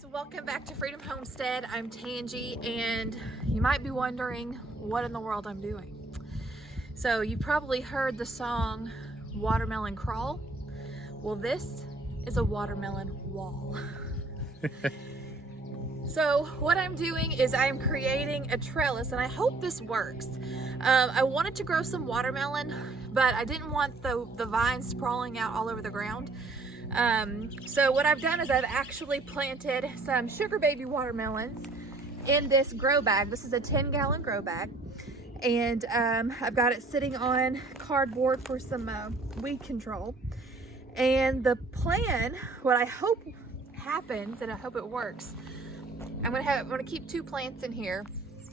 guys, welcome back to Freedom Homestead. I'm Tangy, and you might be wondering what in the world I'm doing. So you probably heard the song Watermelon Crawl. Well, this is a watermelon wall. So what I'm doing is I'm creating a trellis, and I hope this works. I wanted to grow some watermelon, but I didn't want the vines sprawling out all over the ground. So what I've done is I've actually planted some sugar baby watermelons in this grow bag. This is a 10-gallon grow bag, and I've got it sitting on cardboard for some weed control. And the plan, what I hope happens, and I hope it works, I'm gonna keep 2 plants in here,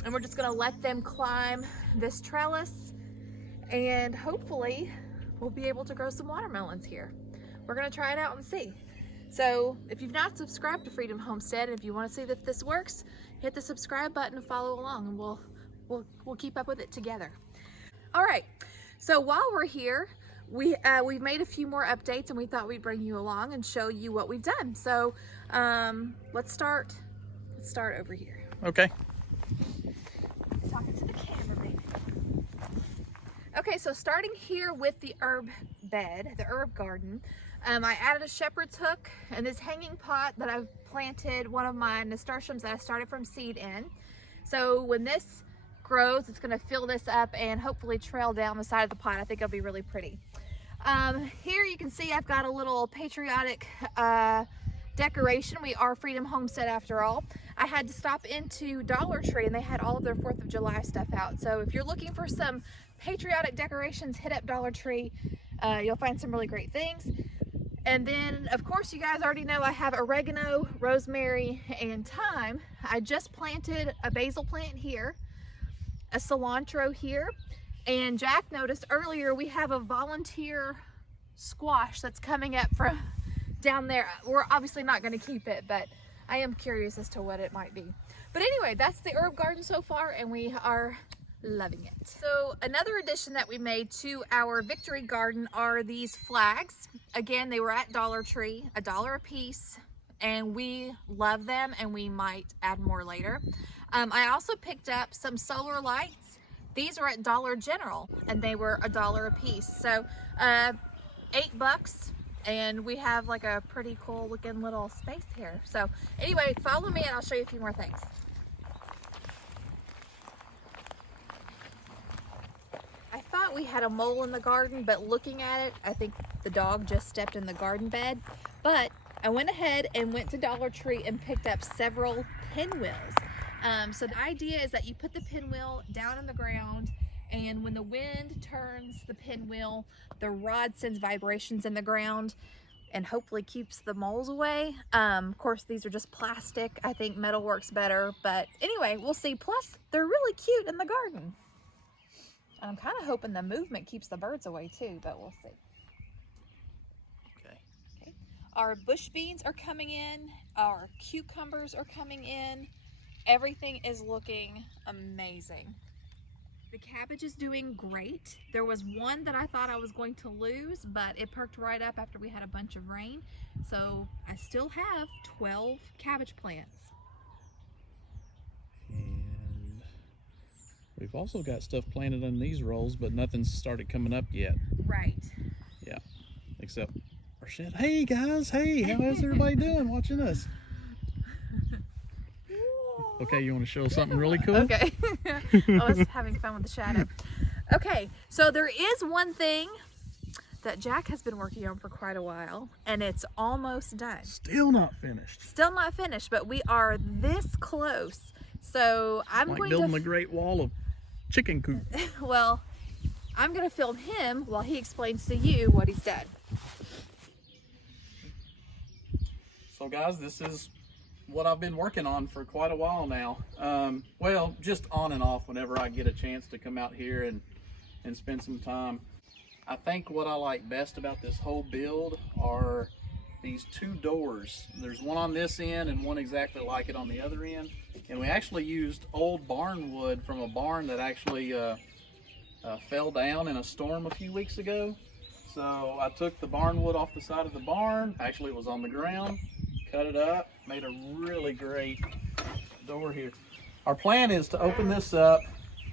and we're just gonna let them climb this trellis, and hopefully we'll be able to grow some watermelons here. We're gonna try it out and see. So if you've not subscribed to Freedom Homestead, and if you want to see if this works, hit the subscribe button and follow along, and we'll keep up with it together. All right, so while we're here, we've made a few more updates, and we thought we'd bring you along and show you what we've done. So let's start over here. Okay. Talking to the camera, baby. Okay, so starting here with the herb bed, the herb garden, I added a shepherd's hook and this hanging pot that I've planted one of my nasturtiums that I started from seed in. So when this grows, it's going to fill this up and hopefully trail down the side of the pot. I think it'll be really pretty. Here you can see I've got a little patriotic decoration. We are Freedom Homestead after all. I had to stop into Dollar Tree, and they had all of their 4th of July stuff out. So if you're looking for some patriotic decorations, hit up Dollar Tree. You'll find some really great things. And then, of course, you guys already know I have oregano, rosemary, and thyme. I just planted a basil plant here, a cilantro here, and Jack noticed earlier we have a volunteer squash that's coming up from down there. We're obviously not going to keep it, but I am curious as to what it might be. But anyway, that's the herb garden so far, and we are loving it. So another addition that we made to our victory garden are these flags. Again, they were at Dollar Tree, $1 a piece, and we love them, and we might add more later. I also picked up some solar lights. These are at Dollar General, and they were $1 a piece. So $8, and we have like a pretty cool looking little space here. So anyway, follow me and I'll show you a few more things. I thought we had a mole in the garden, but looking at it, I think the dog just stepped in the garden bed. But I went ahead and went to Dollar Tree and picked up several pinwheels. So the idea is that you put the pinwheel down in the ground, and when the wind turns the pinwheel, the rod sends vibrations in the ground and hopefully keeps the moles away. Of course, these are just plastic. I think metal works better, but anyway, we'll see. Plus, they're really cute in the garden. I'm kind of hoping the movement keeps the birds away too, but we'll see. Okay. Our bush beans are coming in. Our cucumbers are coming in. Everything is looking amazing. The cabbage is doing great. There was one that I thought I was going to lose, but it perked right up after we had a bunch of rain. So I still have 12 cabbage plants. And we've also got stuff planted in these rolls, but nothing's started coming up yet. Right. Yeah, except our shed. Hey guys, hey, how is everybody doing watching us? Okay, you want to show something really cool? Okay. I was having fun with the shadow. Okay, so there is one thing that Jack has been working on for quite a while, and it's almost done. Still not finished. Still not finished, but we are this close. So I'm like going building to a great wall of chicken coop. well, I'm going to film him while he explains to you what he's done. So guys, this is what I've been working on for quite a while now. Well, just on and off whenever I get a chance to come out here and spend some time. I think what I like best about this whole build are these 2 doors. There's one on this end and one exactly like it on the other end. And we actually used old barn wood from a barn that actually fell down in a storm a few weeks ago. So I took the barn wood off the side of the barn. Actually, it was on the ground. cut it up, made a really great door here. Our plan is to open this up,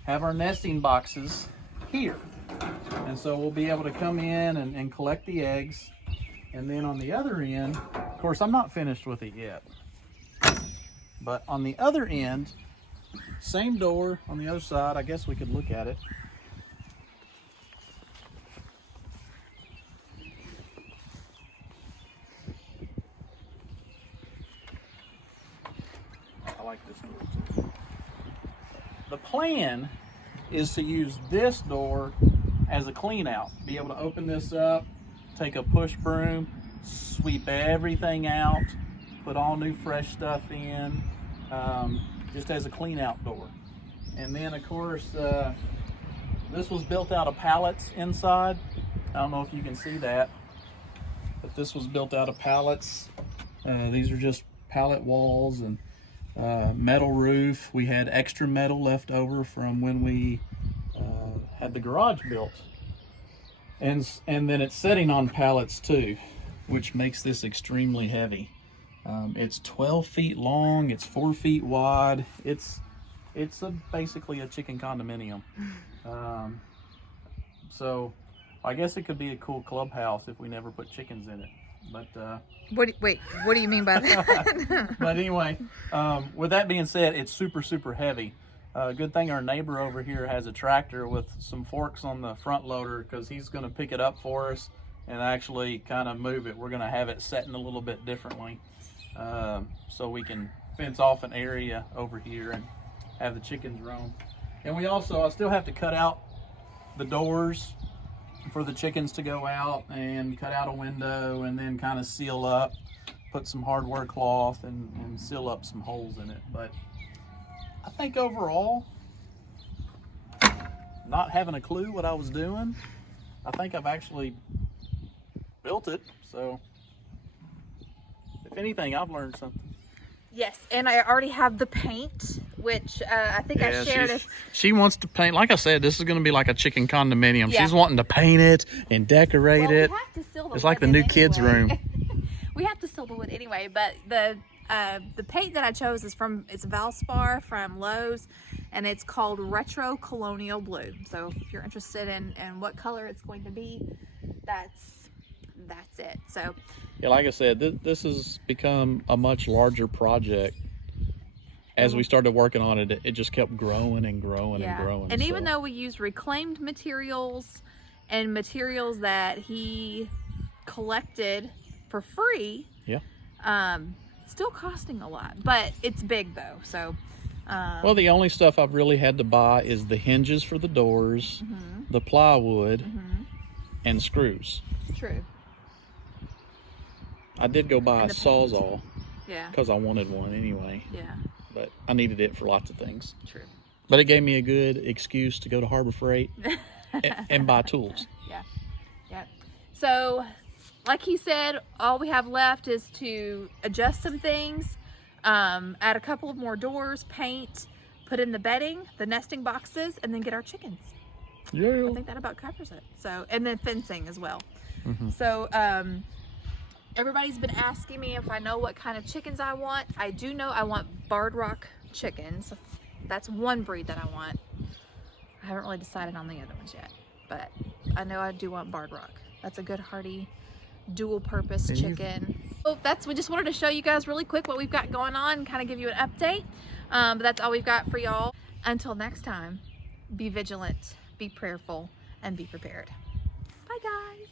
have our nesting boxes here. And so we'll be able to come in and collect the eggs. And then on the other end, of course, I'm not finished with it yet. But on the other end, same door on the other side. I guess we could look at it. I like this door too. The plan is to use this door as a clean out. Be able to open this up, take a push broom, sweep everything out, put all new fresh stuff in, just as a clean out door. And then of course, this was built out of pallets inside. I don't know if you can see that, but this was built out of pallets. These are just pallet walls and metal roof. We had extra metal left over from when we had the garage built. And then it's sitting on pallets too, which makes this extremely heavy. It's 12 feet long, it's 4 feet wide. It's basically a chicken condominium. So I guess it could be a cool clubhouse if we never put chickens in it. But wait, what do you mean by that? but anyway, with that being said, it's super heavy. Good thing our neighbor over here has a tractor with some forks on the front loader, because he's going to pick it up for us and actually kind of move it. We're going to have it setting a little bit differently, so we can fence off an area over here and have the chickens roam. And I still have to cut out the doors for the chickens to go out, and cut out a window, and then kind of seal up, put some hardware cloth and seal up some holes in it. But I think overall, not having a clue what I was doing, I think I've actually built it. So if anything, I've learned something. Yes, and I already have the paint, which I think I shared it. She wants to paint. Like I said, this is going to be like a chicken condominium. Yeah. She's wanting to paint it and decorate it. We have to seal the It's like the wood new in kids' anyway. room. We have to seal the wood anyway, but the paint that I chose is it's Valspar from Lowe's, and it's called Retro Colonial Blue. So if you're interested in what color it's going to be, that's it. So Yeah, like I said, this has become a much larger project. As we started working on it, it just kept growing and growing and growing. And even though we use reclaimed materials and materials that he collected for free, still costing a lot. But it's big though, so. Well, the only stuff I've really had to buy is the hinges for the doors, the plywood, and screws. True. I did go buy a Sawzall. Yeah. Because I wanted one anyway. Yeah. But I needed it for lots of things. True. But it gave me a good excuse to go to Harbor Freight and buy tools. Yeah. Yeah. So, like he said, all we have left is to adjust some things, add a couple of more doors, paint, put in the bedding, the nesting boxes, and then get our chickens. Yeah. I think that about covers it. So, and then fencing as well. Mm-hmm. So, everybody's been asking me if I know what kind of chickens I want. I do know I want Barred Rock chickens. That's one breed that I want. I haven't really decided on the other ones yet, but I know I do want Barred Rock. That's a good hearty dual purpose chicken. So we just wanted to show you guys really quick what we've got going on, kind of give you an update. But that's all we've got for y'all. Until next time, be vigilant, be prayerful, and be prepared. Bye guys.